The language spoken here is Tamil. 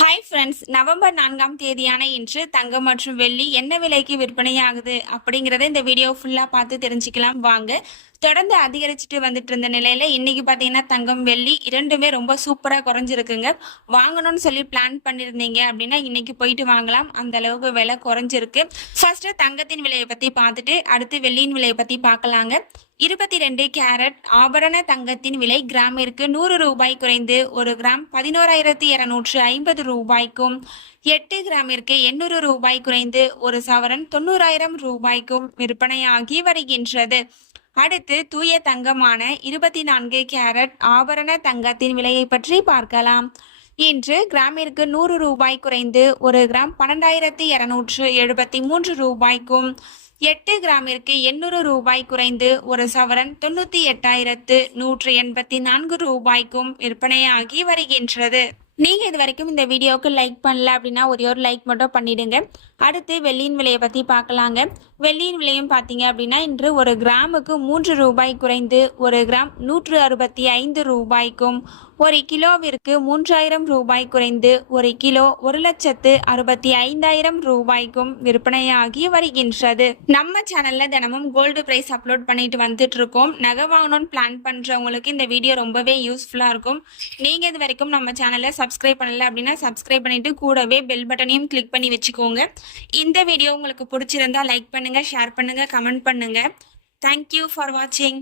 ஹாய் ஃப்ரெண்ட்ஸ், நவம்பர் 4ஆம் தேதியான இன்று தங்கம் மற்றும் வெள்ளி என்ன விலைக்கு விற்பனையாகுது அப்படிங்கிறத இந்த வீடியோ ஃபுல்லாக பார்த்து தெரிஞ்சுக்கலாம் வாங்க. தொடர்ந்து அதிகரிச்சுட்டு வந்துட்டு இருந்த நிலையில இன்னைக்கு பார்த்தீங்கன்னா தங்கம் வெள்ளி இரண்டுமே ரொம்ப சூப்பராக குறைஞ்சிருக்குங்க. வாங்கணும்னு சொல்லி பிளான் பண்ணியிருந்தீங்க அப்படின்னா இன்னைக்கு போயிட்டு வாங்கலாம், அந்த அளவுக்கு விலை குறைஞ்சிருக்கு. ஃபர்ஸ்ட் தங்கத்தின் விலையை பற்றி பார்த்துட்டு அடுத்து வெள்ளியின் விலையை பற்றி பார்க்கலாங்க. 22 கேரட் ஆபரண தங்கத்தின் விலை கிராமிற்கு 100 ரூபாய் குறைந்து 1 கிராம் 11,250 ரூபாய்க்கும், 8 கிராமிற்கு 800 ரூபாய் குறைந்து 1 சவரன் 90,000 ரூபாய்க்கும் விற்பனையாகி வருகின்றது. அடுத்து தூய தங்கமான 24 கேரட் ஆபரண தங்கத்தின் விலையை பற்றி பார்க்கலாம். இன்று கிராமிற்கு 100 ரூபாய் குறைந்து 1 கிராம் 12,273 ரூபாய்க்கும், 8 கிராமிற்கு 800 ரூபாய் குறைந்து 1 சவரன் 98,184 ரூபாய்க்கும் விற்பனையாகி வருகின்றது. நீங்க இது வரைக்கும் இந்த வீடியோவுக்கு லைக் பண்ணல அப்படின்னா ஒரே ஒரு லைக் மட்டும் பண்ணிடுங்க. அடுத்து வெள்ளியின் விலையை பத்தி பார்க்கலாங்க. வெள்ளியின் விலையும் பார்த்தீங்க அப்படின்னா இன்று 1 கிராமுக்கு 3 ரூபாய் குறைந்து 1 கிராம் 165 ரூபாய்க்கும், 1 கிலோவிற்கு 3000 ரூபாய் குறைந்து 1 கிலோ 1,65,000 ரூபாய்க்கும் விற்பனையாகி வருகின்றது. நம்ம சேனல்ல தினமும் கோல்டு பிரைஸ் அப்லோட் பண்ணிட்டு வந்துட்டு இருக்கோம். நகை வாங்கணும்னு பிளான் பண்றவங்களுக்கு இந்த வீடியோ ரொம்பவே யூஸ்ஃபுல்லா இருக்கும். நீங்க இது வரைக்கும் நம்ம சேனலை சப்ஸ்கிரைப் பண்ணல அப்படின்னா சப்ஸ்கிரைப் பண்ணிட்டு கூடவே பெல் பட்டனையும் கிளிக் பண்ணி வச்சுக்கோங்க. இந்த வீடியோ உங்களுக்கு பிடிச்சிருந்தா லைக் பண்ணுங்க, ஷேர் பண்ணுங்க, கமெண்ட் பண்ணுங்க. தேங்க்யூ ஃபார் வாட்சிங்.